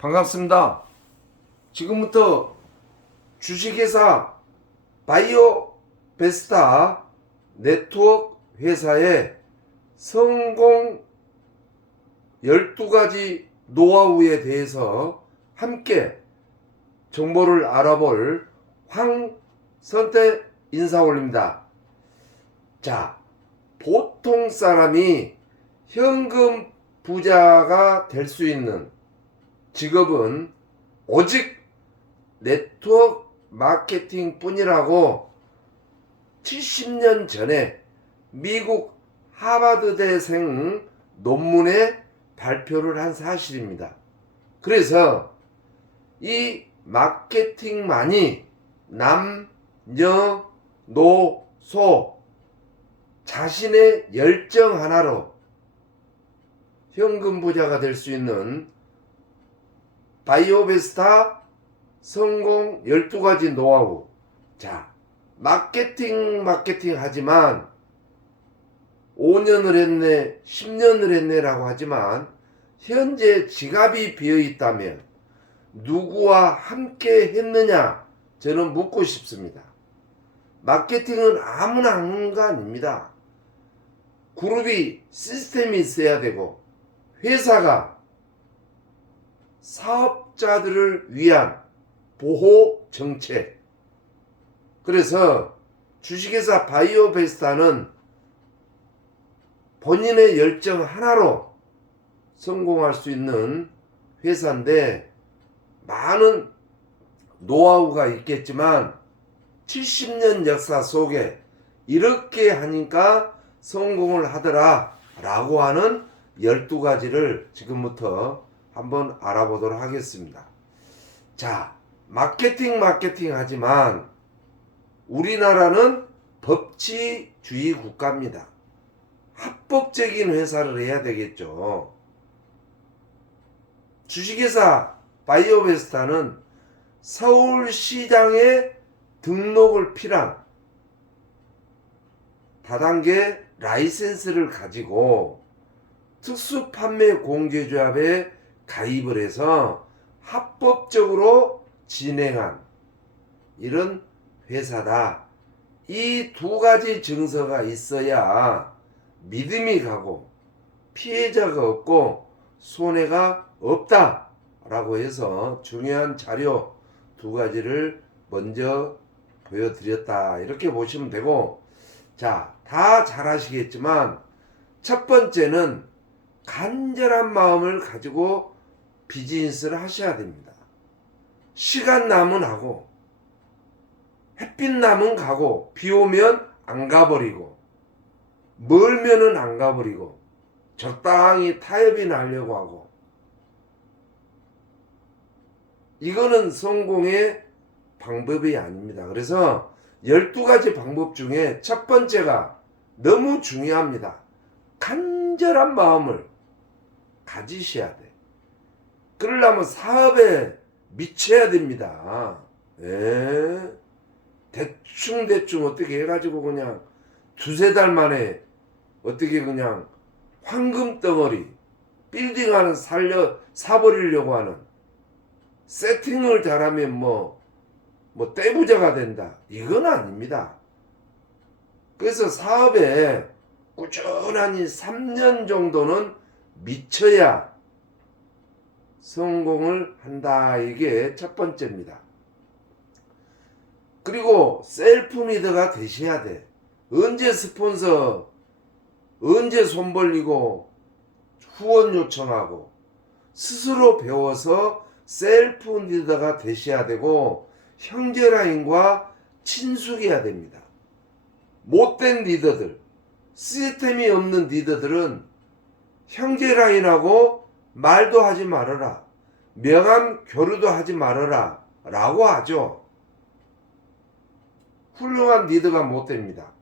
반갑습니다. 지금부터 주식회사 바이오베스타 네트워크 회사의 성공 12가지 노하우에 대해서 함께 정보를 알아볼 황선태 인사 올립니다. 자, 보통 사람이 현금 부자가 될 수 있는 직업은 오직 네트워크 마케팅 뿐이라고 70년 전에 미국 하버드대생 논문에 발표를 한 사실입니다. 그래서 이 마케팅만이 남녀노소 자신의 열정 하나로 현금 부자가 될 수 있는 바이오베스타 성공 12가지 노하우. 자, 마케팅 하지만 5년을 했네 10년을 했네 라고 하지만 현재 지갑이 비어 있다면 누구와 함께 했느냐 저는 묻고 싶습니다. 마케팅은 아무나 하는 거 아닙니다. 그룹이 시스템이 있어야 되고 회사가 사업자들을 위한 보호 정책. 그래서 주식회사 바이오베스타는 본인의 열정 하나로 성공할 수 있는 회사인데 많은 노하우가 있겠지만 70년 역사 속에 이렇게 하니까 성공을 하더라 라고 하는 12가지를 지금부터 한번 알아보도록 하겠습니다. 자, 마케팅 하지만 우리나라는 법치주의 국가입니다. 합법적인 회사를 해야 되겠죠. 주식회사 바이오베스타는 서울시장에 등록을 필요한 다단계 라이센스를 가지고 특수판매공제조합에 가입을 해서 합법적으로 진행한 이런 회사다. 이 두 가지 증서가 있어야 믿음이 가고 피해자가 없고 손해가 없다 라고 해서 중요한 자료 두 가지를 먼저 보여드렸다 이렇게 보시면 되고, 자, 다 잘 아시겠지만 첫 번째는 간절한 마음을 가지고 비즈니스를 하셔야 됩니다. 시간 남은 하고 햇빛 남은 가고 비 오면 안 가버리고 멀면은 안 가버리고 적당히 타협이 나려고 하고, 이거는 성공의 방법이 아닙니다. 그래서 12가지 방법 중에 첫 번째가 너무 중요합니다. 간절한 마음을 가지셔야 돼. 그러려면 사업에 미쳐야 됩니다. 대충 어떻게 해가지고 그냥 두세 달 만에 어떻게 그냥 황금 덩어리 빌딩 하나 사버리려고 하는, 세팅을 잘하면 뭐 떼부자가 된다 이건 아닙니다. 그래서 사업에 꾸준하니 3년 정도는 미쳐야 성공을 한다. 이게 첫 번째입니다. 그리고 셀프 리더가 되셔야 돼. 언제 스폰서, 언제 손 벌리고 후원 요청하고 스스로 배워서 셀프 리더가 되셔야 되고 형제라인과 친숙해야 됩니다. 못된 리더들, 시스템이 없는 리더들은 형제라인하고 말도 하지 말아라, 명함 교류도 하지 말아라 라고 하죠. 훌륭한 리더가 못 됩니다.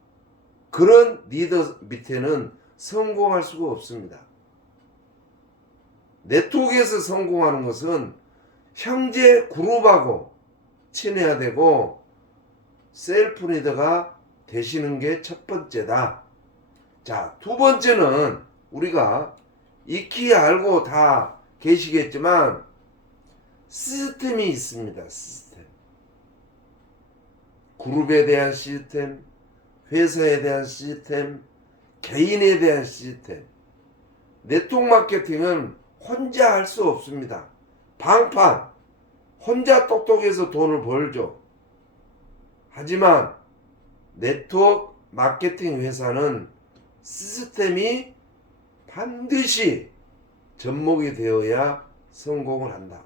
그런 리더 밑에는 성공할 수가 없습니다. 네트워크에서 성공하는 것은 형제 그룹하고 친해야 되고 셀프 리더가 되시는 게 첫 번째다. 자, 두 번째는 우리가 익히 알고 다 계시겠지만 시스템이 있습니다. 시스템. 그룹에 대한 시스템, 회사에 대한 시스템, 개인에 대한 시스템. 네트워크 마케팅은 혼자 할 수 없습니다. 방판. 혼자 똑똑해서 돈을 벌죠. 하지만 네트워크 마케팅 회사는 시스템이 반드시 접목이 되어야 성공을 한다.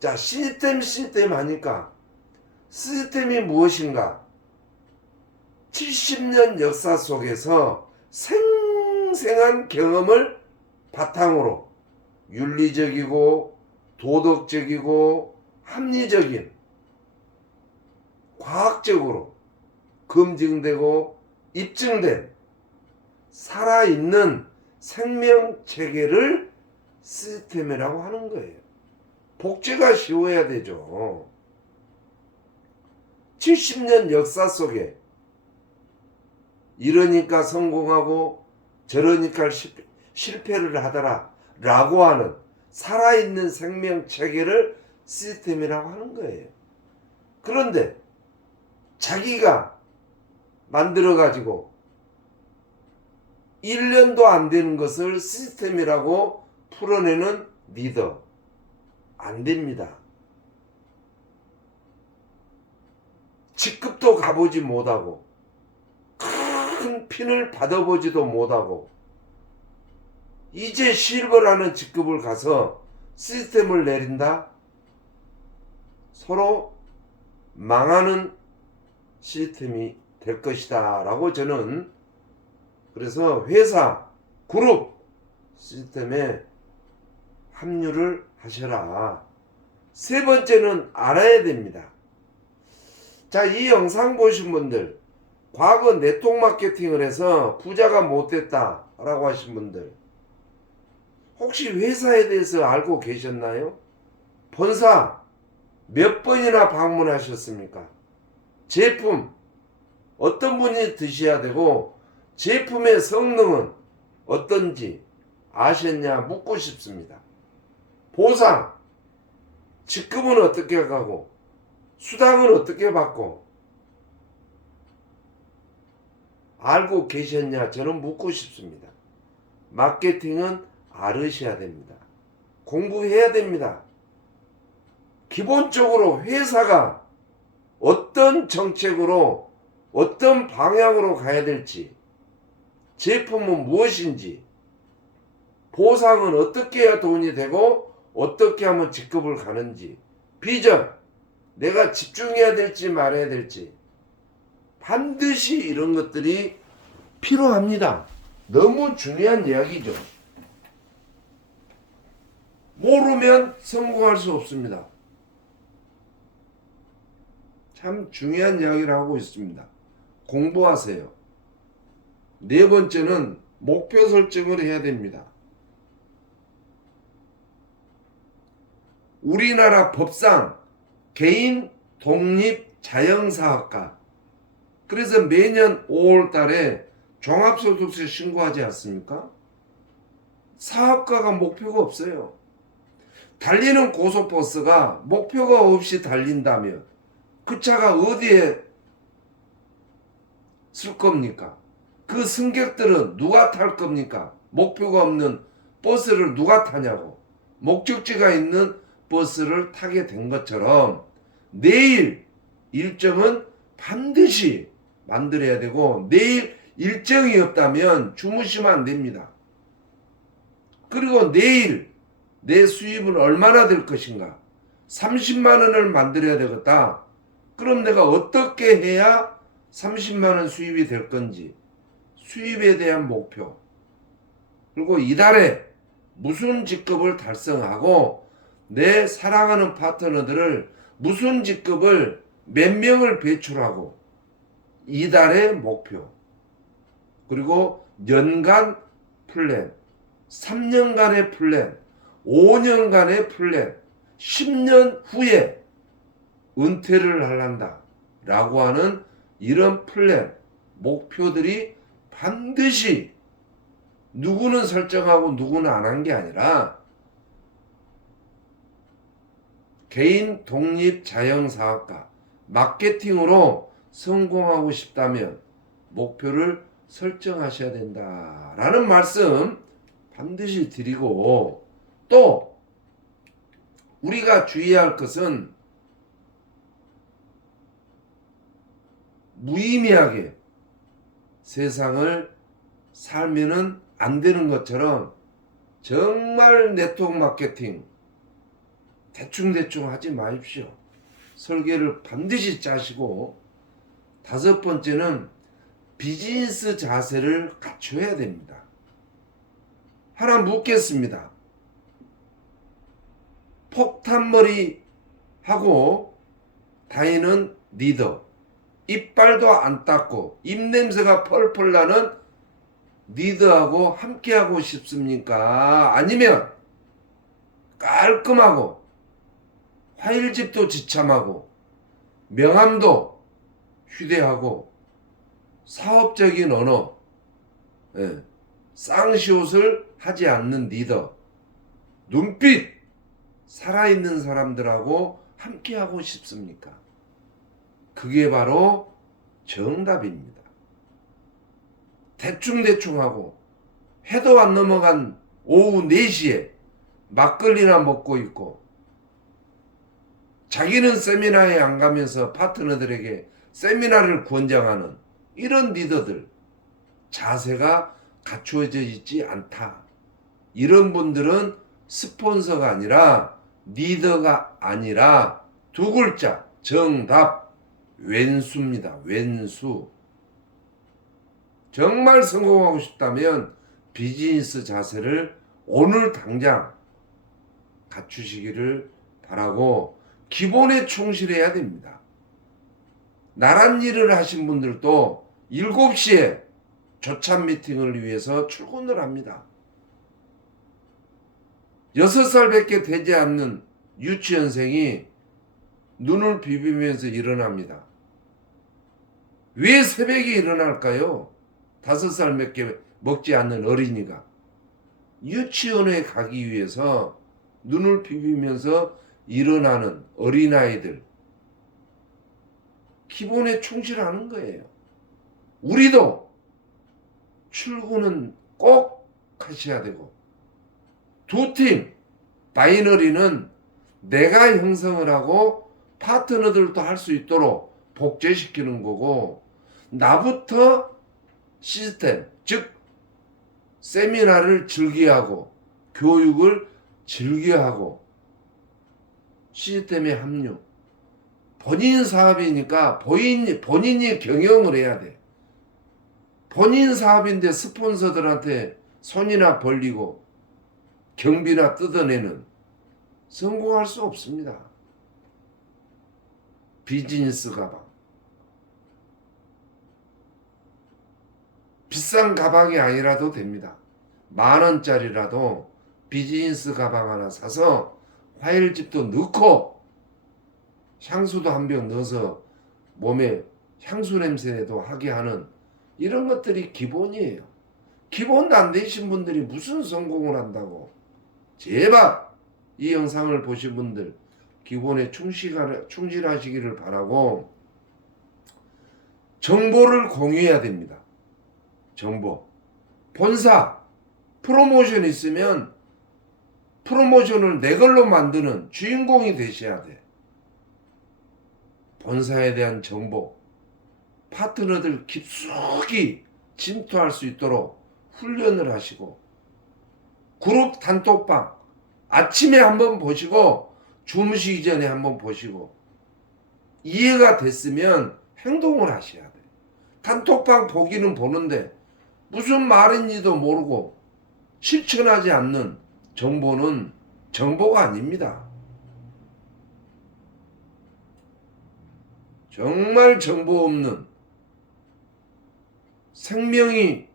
자, 시스템 하니까 시스템이 무엇인가? 70년 역사 속에서 생생한 경험을 바탕으로 윤리적이고 도덕적이고 합리적인 과학적으로 검증되고 입증된 살아있는 생명체계를 시스템이라고 하는 거예요. 복제가 쉬워야 되죠. 70년 역사 속에 이러니까 성공하고 저러니까 실패를 하더라 라고 하는 살아있는 생명체계를 시스템이라고 하는 거예요. 그런데 자기가 만들어가지고 1년도 안 되는 것을 시스템이라고 풀어내는 리더 안 됩니다. 직급도 가보지 못하고 큰 핀을 받아보지도 못하고 이제 실버라는 직급을 가서 시스템을 내린다? 서로 망하는 시스템이 될 것이다 라고 저는 그래서 회사, 그룹 시스템에 합류를 하셔라. 세 번째는 알아야 됩니다. 자, 이 영상 보신 분들 과거 네트워크 마케팅을 해서 부자가 못됐다 라고 하신 분들 혹시 회사에 대해서 알고 계셨나요? 본사 몇 번이나 방문하셨습니까? 제품 어떤 분이 드셔야 되고 제품의 성능은 어떤지 아셨냐 묻고 싶습니다. 보상 직급은 어떻게 가고 수당은 어떻게 받고 알고 계셨냐 저는 묻고 싶습니다. 마케팅은 알으셔야 됩니다. 공부해야 됩니다. 기본적으로 회사가 어떤 정책으로 어떤 방향으로 가야 될지 제품은 무엇인지 보상은 어떻게 해야 돈이 되고 어떻게 하면 직급을 가는지 비전 내가 집중해야 될지 말아야 될지 반드시 이런 것들이 필요합니다. 너무 중요한 이야기죠. 모르면 성공할 수 없습니다. 참 중요한 이야기를 하고 있습니다. 공부하세요. 네 번째는 목표 설정을 해야 됩니다. 우리나라 법상 개인 독립 자영사업가 그래서 매년 5월 달에 종합소득세 신고하지 않습니까? 사업가가 목표가 없어요. 달리는 고속버스가 목표가 없이 달린다면 그 차가 어디에 쓸 겁니까? 그 승객들은 누가 탈 겁니까? 목표가 없는 버스를 누가 타냐고. 목적지가 있는 버스를 타게 된 것처럼 내일 일정은 반드시 만들어야 되고 내일 일정이 없다면 주무시면 안 됩니다. 그리고 내일 내 수입은 얼마나 될 것인가? 30만 원을 만들어야 되겠다. 그럼 내가 어떻게 해야 30만 원 수입이 될 건지 수입에 대한 목표 그리고 이달에 무슨 직급을 달성하고 내 사랑하는 파트너들을 무슨 직급을 몇 명을 배출하고 이달의 목표 그리고 연간 플랜 3년간의 플랜 5년간의 플랜 10년 후에 은퇴를 하란다 라고 하는 이런 플랜 목표들이 반드시 누구는 설정하고 누구는 안 한 게 아니라 개인 독립 자영사업가, 마케팅으로 성공하고 싶다면 목표를 설정하셔야 된다라는 말씀 반드시 드리고, 또 우리가 주의할 것은 무의미하게 세상을 살면은 안 되는 것처럼 정말 네트워크 마케팅 대충대충 하지 마십시오. 설계를 반드시 짜시고, 다섯 번째는 비즈니스 자세를 갖춰야 됩니다. 하나 묻겠습니다. 폭탄머리 하고 다니는 리더, 이빨도 안 닦고 입냄새가 펄펄 나는 리더하고 함께하고 싶습니까? 아니면 깔끔하고 화일집도 지참하고 명함도 휴대하고 사업적인 언어, 쌍시옷을 하지 않는 리더, 눈빛 살아있는 사람들하고 함께하고 싶습니까? 그게 바로 정답입니다. 대충대충하고 해도 안 넘어간 오후 4시에 막걸리나 먹고 있고, 자기는 세미나에 안 가면서 파트너들에게 세미나를 권장하는 이런 리더들, 자세가 갖추어져 있지 않다. 이런 분들은 스폰서가 아니라, 리더가 아니라 두 글자, 정답, 왼수입니다. 왼수. 정말 성공하고 싶다면 비즈니스 자세를 오늘 당장 갖추시기를 바라고, 기본에 충실해야 됩니다. 나란 일을 하신 분들도 7시에 조찬 미팅을 위해서 출근을 합니다. 6살밖에 되지 않는 유치원생이 눈을 비비면서 일어납니다. 왜 새벽에 일어날까요? 5살 몇 개 먹지 않는 어린이가 유치원에 가기 위해서 눈을 비비면서 일어나는 어린아이들, 기본에 충실하는 거예요. 우리도 출근은 꼭 하셔야 되고, 두 팀, 바이너리는 내가 형성을 하고 파트너들도 할 수 있도록 복제시키는 거고, 나부터 시스템, 즉 세미나를 즐겨하고 교육을 즐겨하고 시스템에 합류. 본인 사업이니까 본인이 경영을 해야 돼. 본인 사업인데 스폰서들한테 손이나 벌리고 경비나 뜯어내는, 성공할 수 없습니다. 비즈니스 가방, 비싼 가방이 아니라도 됩니다. 10,000원짜리라도 비즈니스 가방 하나 사서 화일집도 넣고 향수도 한 병 넣어서 몸에 향수 냄새도 하게 하는 이런 것들이 기본이에요. 기본도 안 되신 분들이 무슨 성공을 한다고. 제발 이 영상을 보신 분들 기본에 충실하시기를 바라고, 정보를 공유해야 됩니다. 정보. 본사 프로모션 있으면 프로모션을 내 걸로 만드는 주인공이 되셔야 돼. 본사에 대한 정보, 파트너들 깊숙이 침투할 수 있도록 훈련을 하시고, 그룹 단톡방 아침에 한번 보시고 주무시기 전에 한번 보시고, 이해가 됐으면 행동을 하셔야 돼. 단톡방 보기는 보는데 무슨 말인지도 모르고 실천하지 않는 정보는 정보가 아닙니다. 정말 정보 없는, 생명이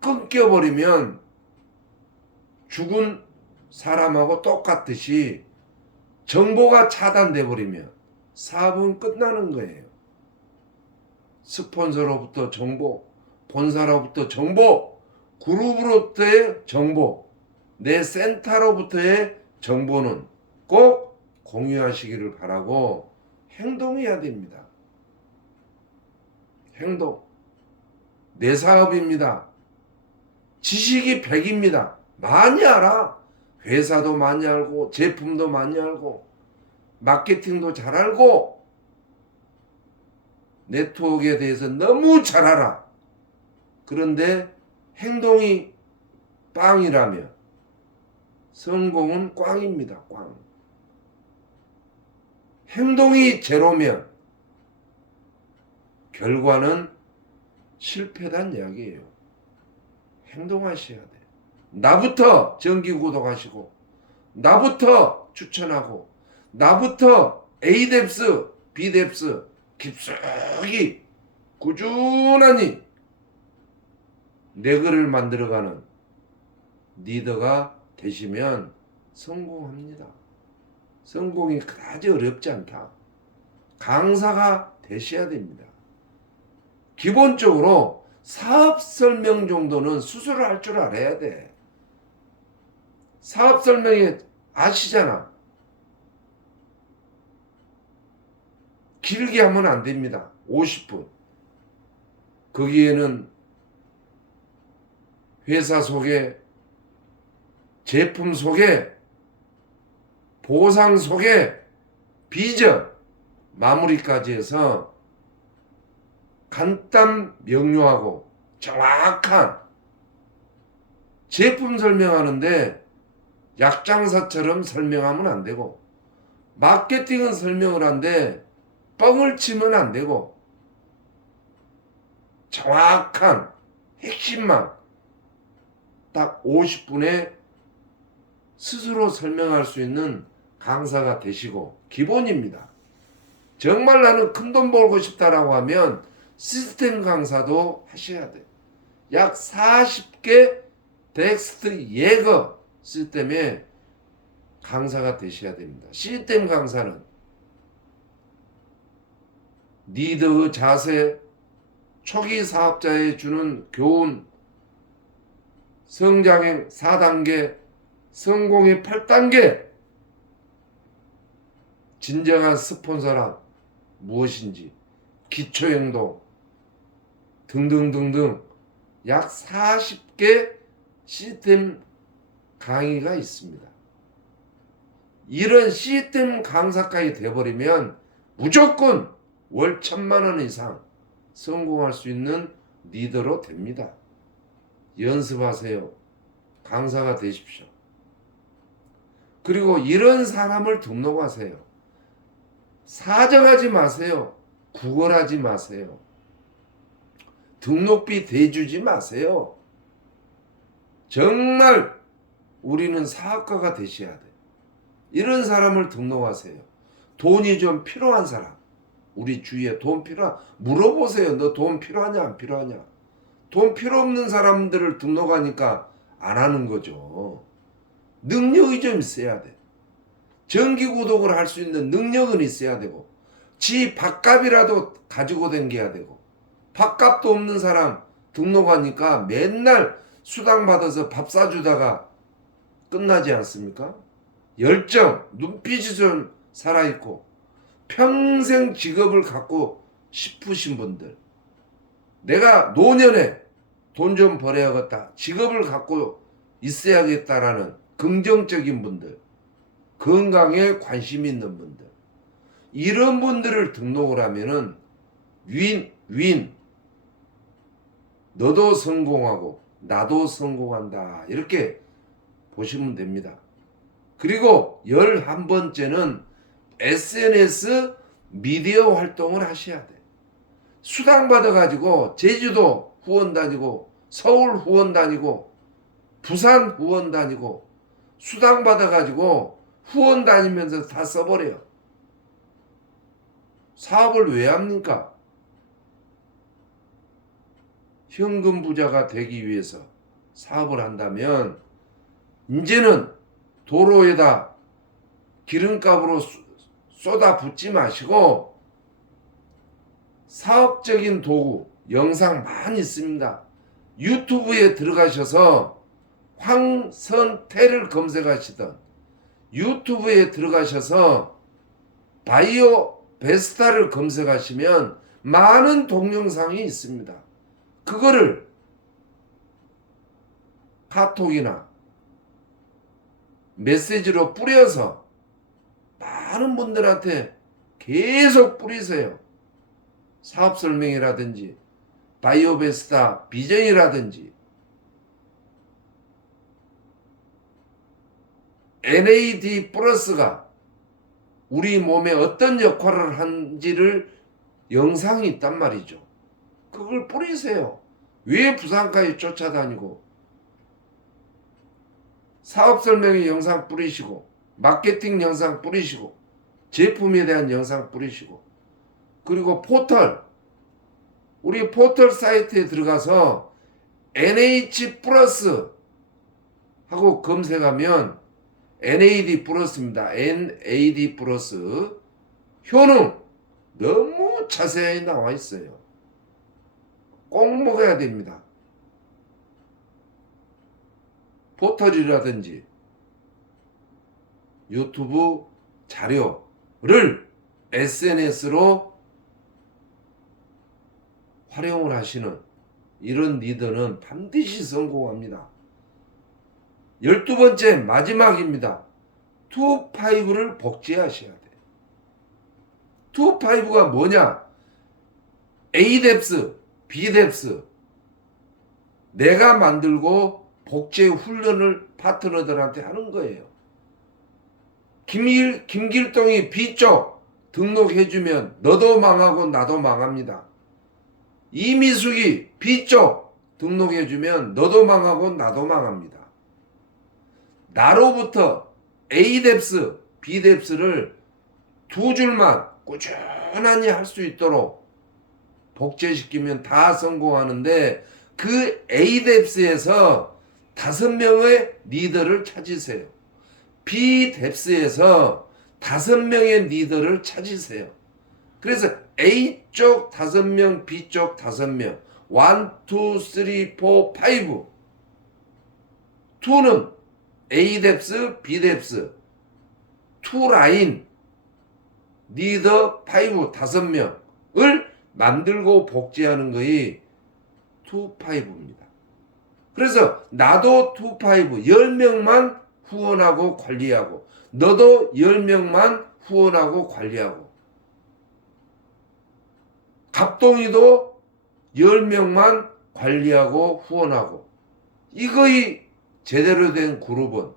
끊겨버리면 죽은 사람하고 똑같듯이 정보가 차단돼 버리면 사업은 끝나는 거예요. 스폰서로부터 정보, 본사로부터 정보, 그룹으로부터의 정보, 내 센터로부터의 정보는 꼭 공유하시기를 바라고 행동해야 됩니다. 행동. 내 사업입니다. 지식이 100입니다. 많이 알아. 회사도 많이 알고 제품도 많이 알고 마케팅도 잘 알고 네트워크에 대해서 너무 잘 알아. 그런데 행동이 빵이라면 성공은 꽝입니다. 꽝. 행동이 제로면 결과는 실패단 이야기예요. 행동하셔야 돼. 나부터 정기 구독하시고 나부터 추천하고 나부터 A뎁스, B뎁스 깊숙이 꾸준하니 내 글을 만들어가는 리더가 되시면 성공합니다. 성공이 그다지 어렵지 않다. 강사가 되셔야 됩니다. 기본적으로 사업 설명 정도는 스스로 할 줄 알아야 돼. 사업 설명이 아시잖아. 길게 하면 안 됩니다. 50분. 거기에는 회사 소개, 제품 소개, 보상 소개, 비전, 마무리까지 해서 간단 명료하고 정확한 제품 설명하는데 약장사처럼 설명하면 안 되고 마케팅은 설명을 하는데 뻥을 치면 안 되고 정확한 핵심만 딱 50분에 스스로 설명할 수 있는 강사가 되시고 기본입니다. 정말 나는 큰돈 벌고 싶다라고 하면 시스템 강사도 하셔야 돼. 약 40개 텍스트 예거 시스템의 강사가 되셔야 됩니다. 시스템 강사는 리더의 자세, 초기 사업자에 주는 교훈, 성장의 4단계, 성공의 8단계, 진정한 스폰서란 무엇인지, 기초행동 등등등등 약 40개 시스템 강의가 있습니다. 이런 시스템 강사까지 돼버리면 무조건 월 1,000만 원 이상 성공할 수 있는 리더로 됩니다. 연습하세요. 강사가 되십시오. 그리고 이런 사람을 등록하세요. 사정하지 마세요. 구걸하지 마세요. 등록비 대주지 마세요. 정말 우리는 사업가가 되셔야 돼. 이런 사람을 등록하세요. 돈이 좀 필요한 사람. 우리 주위에 돈 물어보세요. 너 돈 필요하냐 안 필요하냐. 돈 필요 없는 사람들을 등록하니까 안 하는 거죠. 능력이 좀 있어야 돼. 정기 구독을 할 수 있는 능력은 있어야 되고 지 밥값이라도 가지고 댕겨야 되고 밥값도 없는 사람 등록하니까 맨날 수당 받아서 밥 사주다가 끝나지 않습니까? 열정, 눈빛이 좀 살아있고 평생 직업을 갖고 싶으신 분들, 내가 노년에 돈 좀 벌어야겠다, 직업을 갖고 있어야겠다라는 긍정적인 분들, 건강에 관심 있는 분들, 이런 분들을 등록을 하면은 윈, 너도 성공하고 나도 성공한다, 이렇게 보시면 됩니다. 그리고 11번째는 SNS 미디어 활동을 하셔야 돼. 수당 받아가지고 제주도 후원 다니고 서울 후원 다니고 부산 후원 다니고 수당 받아가지고 후원 다니면서 다 써버려요. 사업을 왜 합니까? 현금 부자가 되기 위해서 사업을 한다면 이제는 도로에다 기름값으로 쏟아 붓지 마시고 사업적인 도구, 영상 많이 있습니다. 유튜브에 들어가셔서 황선태를 검색하시던 유튜브에 들어가셔서 바이오 베스타를 검색하시면 많은 동영상이 있습니다. 그거를 카톡이나 메시지로 뿌려서 많은 분들한테 계속 뿌리세요. 사업 설명이라든지 바이오 베스타 비전이라든지 NAD 플러스가 우리 몸에 어떤 역할을 하는지를 영상이 있단 말이죠. 그걸 뿌리세요. 왜 부산까지 쫓아다니고 사업 설명의 영상 뿌리시고 마케팅 영상 뿌리시고 제품에 대한 영상 뿌리시고 그리고 포털 우리 포털 사이트에 들어가서 NH 플러스 하고 검색하면 NAD 플러스입니다. NAD 플러스 효능 너무 자세히 나와 있어요. 꼭 먹어야 됩니다. 포털이라든지 유튜브 자료를 SNS로 활용을 하시는 이런 리더는 반드시 성공합니다. 12번째 마지막입니다. 2-5를 복제하셔야 돼. 2-5가 뭐냐? A뎁스, B뎁스 내가 만들고 복제 훈련을 파트너들한테 하는 거예요. 김길동이 B쪽 등록해주면 너도 망하고 나도 망합니다. 이미숙이 B쪽 등록해주면 너도 망하고 나도 망합니다. 나로부터 A뎁스, B뎁스를 두 줄만 꾸준히 할 수 있도록 복제시키면 다 성공하는데 그 A뎁스에서 5명의 리더를 찾으세요. B뎁스에서 5명의 리더를 찾으세요. 그래서 A쪽 5명, B쪽 5명 1, 2, 3, 4, 5 2는 A뎁스, B뎁스 2라인 리더 5, 5명을 만들고 복제하는 것이 2-5입니다. 그래서 나도 2-5 10명만 후원하고 관리하고 너도 10명만 후원하고 관리하고 갑동이도 10명만 관리하고 후원하고 이거의 제대로 된 그룹은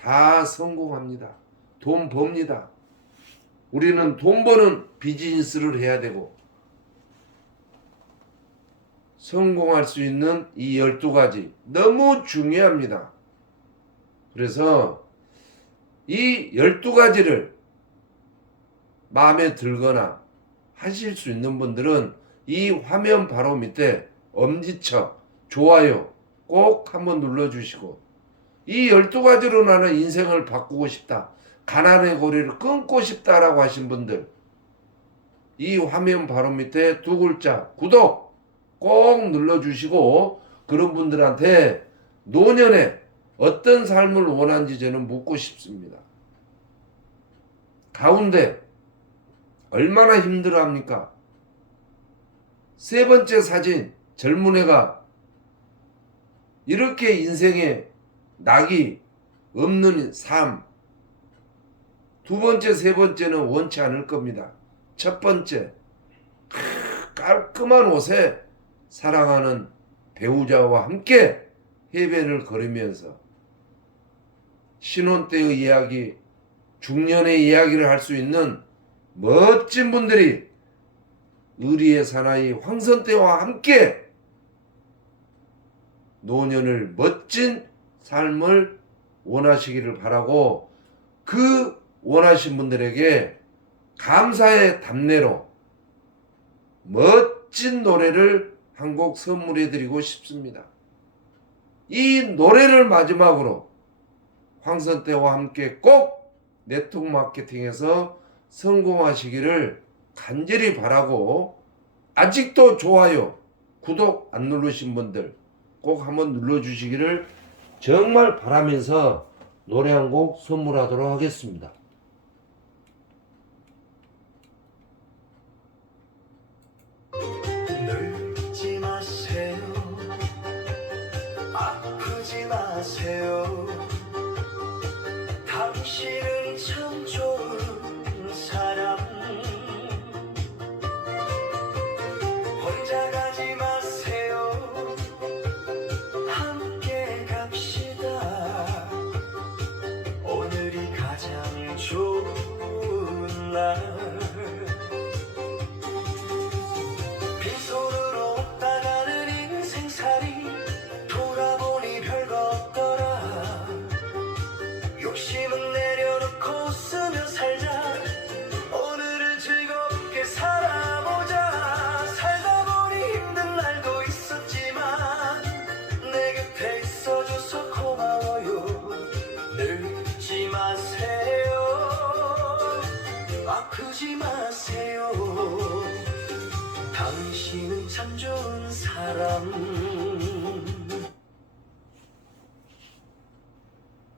다 성공합니다. 돈 법니다. 우리는 돈 버는 비즈니스를 해야 되고 성공할 수 있는 이 12가지 너무 중요합니다. 그래서 이 12가지를 마음에 들거나 하실 수 있는 분들은 이 화면 바로 밑에 엄지척 좋아요 꼭 한번 눌러주시고 이 12가지로 나는 인생을 바꾸고 싶다. 가난의 고리를 끊고 싶다라고 하신 분들 이 화면 바로 밑에 두 글자 구독 꼭 눌러주시고 그런 분들한테 노년에 어떤 삶을 원하는지 저는 묻고 싶습니다. 가운데 얼마나 힘들어합니까? 세 번째 사진 젊은 애가 이렇게 인생에 낙이 없는 삶 두 번째 세 번째는 원치 않을 겁니다. 첫 번째 깔끔한 옷에 사랑하는 배우자와 함께 해변을 걸으면서 신혼 때의 이야기 중년의 이야기를 할 수 있는 멋진 분들이 의리의 사나이 황선태와 함께 노년을 멋진 삶을 원하시기를 바라고 그 원하신 분들에게 감사의 답례로 멋진 노래를 한 곡 선물해 드리고 싶습니다. 이 노래를 마지막으로 황선태와 함께 꼭 네트워크 마케팅에서 성공하시기를 간절히 바라고 아직도 좋아요, 구독 안 누르신 분들 꼭 한번 눌러주시기를 정말 바라면서 노래 한 곡 선물하도록 하겠습니다. 늙지 마세요. 아프지 마세요. 당신은 참 좋은 사람. 혼자 가지 마세요. 함께 갑시다. 오늘이 가장 좋은 날. 빈손으로 따가는 인생살이 돌아보니 별거 없더라. 욕심은 내려놓고 웃으며 살자. 오늘을 즐겁게 살아보자. 살다 보니 힘든 날도 있었지만 내 곁에 있어줘서 고마워요. 늙지 마세요. 아프지 마세요. 당신은 참 좋은 사람.